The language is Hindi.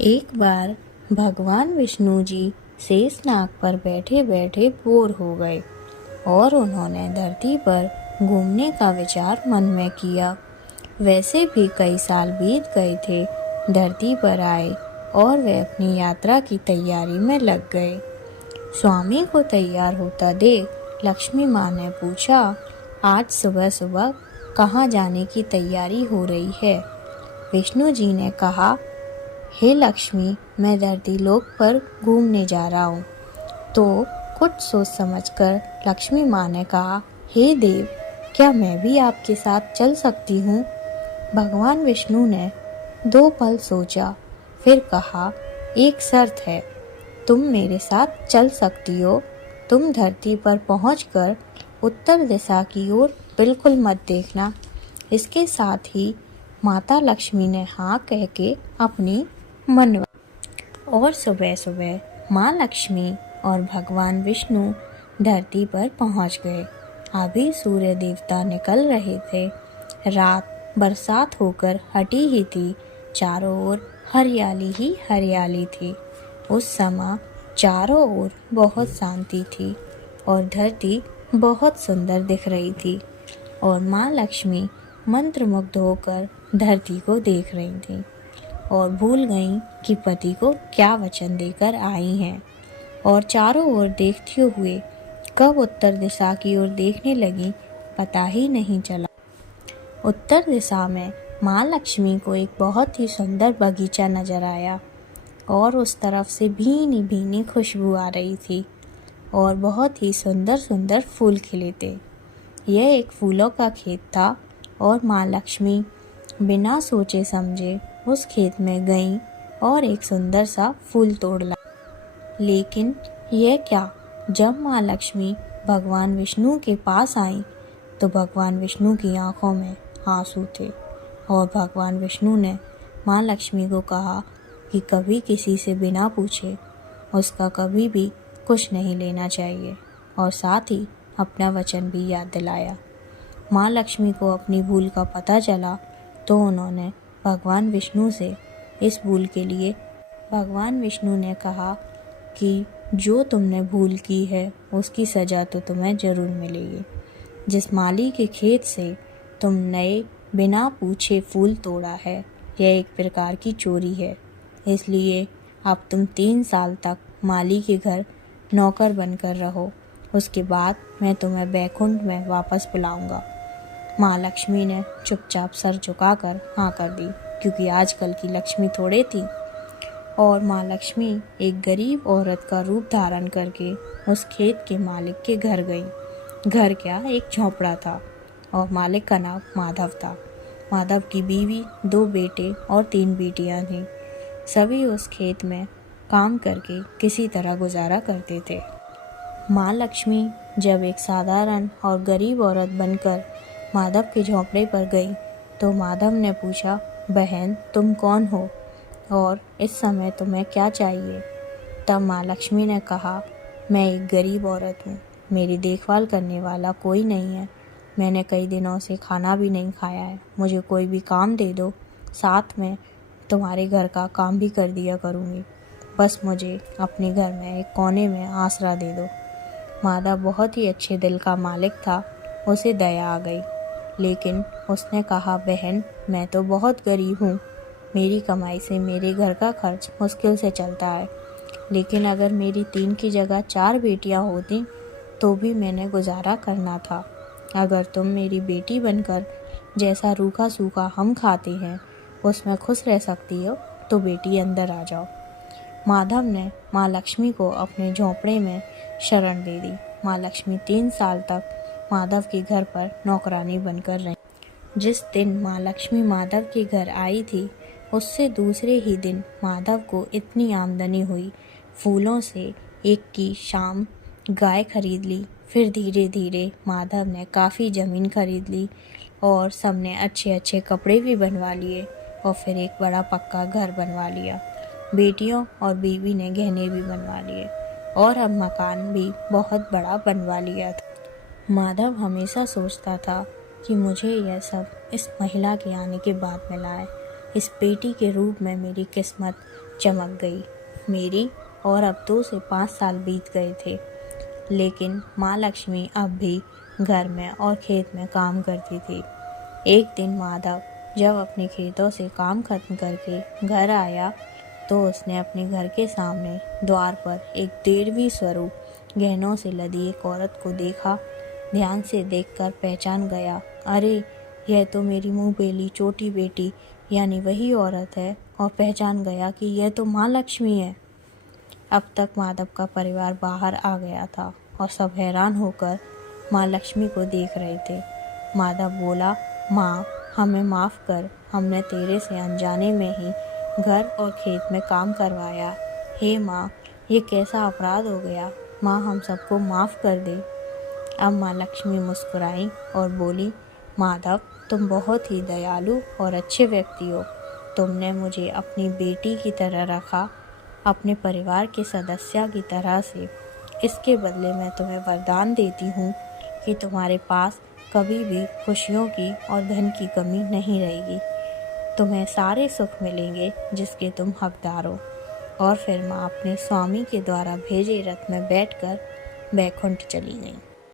एक बार भगवान विष्णु जी शेषनाग पर बैठे बैठे बोर हो गए और उन्होंने धरती पर घूमने का विचार मन में किया। वैसे भी कई साल बीत गए थे, धरती पर आए और वे अपनी यात्रा की तैयारी में लग गए। स्वामी को तैयार होता देख लक्ष्मी माँ ने पूछा, आज सुबह सुबह कहाँ जाने की तैयारी हो रही है? विष्णु जी ने कहा, हे लक्ष्मी, मैं धरती लोक पर घूमने जा रहा हूँ। तो कुछ सोच समझकर लक्ष्मी माँ ने कहा, हे देव, क्या मैं भी आपके साथ चल सकती हूँ? भगवान विष्णु ने 2 पल सोचा, फिर कहा, एक शर्त है, तुम मेरे साथ चल सकती हो। तुम धरती पर पहुंचकर उत्तर दिशा की ओर बिल्कुल मत देखना। इसके साथ ही माता लक्ष्मी ने हाँ कह के अपनी मनवा और सुबह सुबह माँ लक्ष्मी और भगवान विष्णु धरती पर पहुंच गए। अभी सूर्य देवता निकल रहे थे। रात बरसात होकर हटी ही थी। चारों ओर हरियाली ही हरियाली थी। उस समय चारों ओर बहुत शांति थी और धरती बहुत सुंदर दिख रही थी और माँ लक्ष्मी मंत्रमुग्ध होकर धरती को देख रही थी और भूल गईं कि पति को क्या वचन देकर आई हैं और चारों ओर देखते हुए कब उत्तर दिशा की ओर देखने लगी, पता ही नहीं चला। उत्तर दिशा में माँ लक्ष्मी को एक बहुत ही सुंदर बगीचा नजर आया और उस तरफ से भीनी भीनी खुशबू आ रही थी और बहुत ही सुंदर सुंदर फूल खिले थे। यह एक फूलों का खेत था और माँ लक्ष्मी बिना सोचे समझे उस खेत में गईं और एक सुंदर सा फूल तोड़ लाई। लेकिन यह क्या, जब माँ लक्ष्मी भगवान विष्णु के पास आई तो भगवान विष्णु की आंखों में आंसू थे और भगवान विष्णु ने माँ लक्ष्मी को कहा कि कभी किसी से बिना पूछे उसका कभी भी कुछ नहीं लेना चाहिए और साथ ही अपना वचन भी याद दिलाया। माँ लक्ष्मी को अपनी भूल का पता चला तो उन्होंने भगवान विष्णु से इस भूल के लिए भगवान विष्णु ने कहा कि जो तुमने भूल की है उसकी सज़ा तो तुम्हें ज़रूर मिलेगी। जिस माली के खेत से तुम नए बिना पूछे फूल तोड़ा है, यह एक प्रकार की चोरी है। इसलिए अब तुम 3 साल तक माली के घर नौकर बनकर रहो। उसके बाद मैं तुम्हें वैकुंठ में वापस बुलाऊंगा। माँ लक्ष्मी ने चुपचाप सर झुकाकर हाँ कर दी, क्योंकि आजकल की लक्ष्मी थोड़े थी। और माँ लक्ष्मी एक गरीब औरत का रूप धारण करके उस खेत के मालिक के घर गई। घर क्या, एक झोंपड़ा था और मालिक का नाम माधव था। माधव की बीवी, 2 बेटे और 3 बेटियां थीं। सभी उस खेत में काम करके किसी तरह गुजारा करते थे। माँ लक्ष्मी जब एक साधारण और गरीब औरत बनकर माधव के झोंपड़े पर गई तो माधव ने पूछा, बहन, तुम कौन हो और इस समय तुम्हें क्या चाहिए? तब माँ लक्ष्मी ने कहा, मैं एक गरीब औरत हूँ, मेरी देखभाल करने वाला कोई नहीं है। मैंने कई दिनों से खाना भी नहीं खाया है। मुझे कोई भी काम दे दो, साथ में तुम्हारे घर का काम भी कर दिया करूँगी। बस मुझे अपने घर में एक कोने में आसरा दे दो। माधव बहुत ही अच्छे दिल का मालिक था। उसे दया आ गई, लेकिन उसने कहा, बहन, मैं तो बहुत गरीब हूँ। मेरी कमाई से मेरे घर का खर्च मुश्किल से चलता है। लेकिन अगर मेरी 3 की जगह 4 बेटियाँ होती तो भी मैंने गुजारा करना था। अगर तुम मेरी बेटी बनकर जैसा रूखा सूखा हम खाते हैं उसमें खुश रह सकती हो तो बेटी अंदर आ जाओ। माधव ने माँ लक्ष्मी को अपने झोंपड़े में शरण दे दी। माँ लक्ष्मी 3 साल तक माधव के घर पर नौकरानी बनकर रही। जिस दिन माँ लक्ष्मी माधव के घर आई थी, उससे दूसरे ही दिन माधव को इतनी आमदनी हुई। फूलों से एक की शाम गाय खरीद ली। फिर धीरे धीरे माधव ने काफ़ी ज़मीन खरीद ली और सबने अच्छे अच्छे कपड़े भी बनवा लिए और फिर एक बड़ा पक्का घर बनवा लिया। बेटियों और बीवी ने गहने भी बनवा लिए और अब मकान भी बहुत बड़ा बनवा लिया था। माधव हमेशा सोचता था कि मुझे यह सब इस महिला के आने के बाद मिला है इस बेटी के रूप में मेरी किस्मत चमक गई। मेरी और अब 2 से 5 साल बीत गए थे, लेकिन माँ लक्ष्मी अब भी घर में और खेत में काम करती थी। एक दिन माधव जब अपने खेतों से काम खत्म करके घर आया तो उसने अपने घर के सामने द्वार पर एक 13वीं स्वरूप गहनों से लदी एक औरत को देखा। ध्यान से देखकर पहचान गया, अरे यह तो मेरी मुँह बेली छोटी बेटी यानी वही औरत है, और पहचान गया कि यह तो माँ लक्ष्मी है। अब तक माधव का परिवार बाहर आ गया था और सब हैरान होकर माँ लक्ष्मी को देख रहे थे। माधव बोला, माँ हमें माफ़ कर, हमने तेरे से अनजाने में ही घर और खेत में काम करवाया। हे माँ, ये कैसा अपराध हो गया, माँ हम सबको माफ़ कर दे। अब माँ लक्ष्मी मुस्कुराई और बोली, माधव तुम बहुत ही दयालु और अच्छे व्यक्ति हो। तुमने मुझे अपनी बेटी की तरह रखा, अपने परिवार के सदस्य की तरह से। इसके बदले मैं तुम्हें वरदान देती हूँ कि तुम्हारे पास कभी भी खुशियों की और धन की कमी नहीं रहेगी। तुम्हें सारे सुख मिलेंगे जिसके तुम हकदार हो। और फिर माँ अपने स्वामी के द्वारा भेजे रथ में बैठकर बैकुंठ चली गई।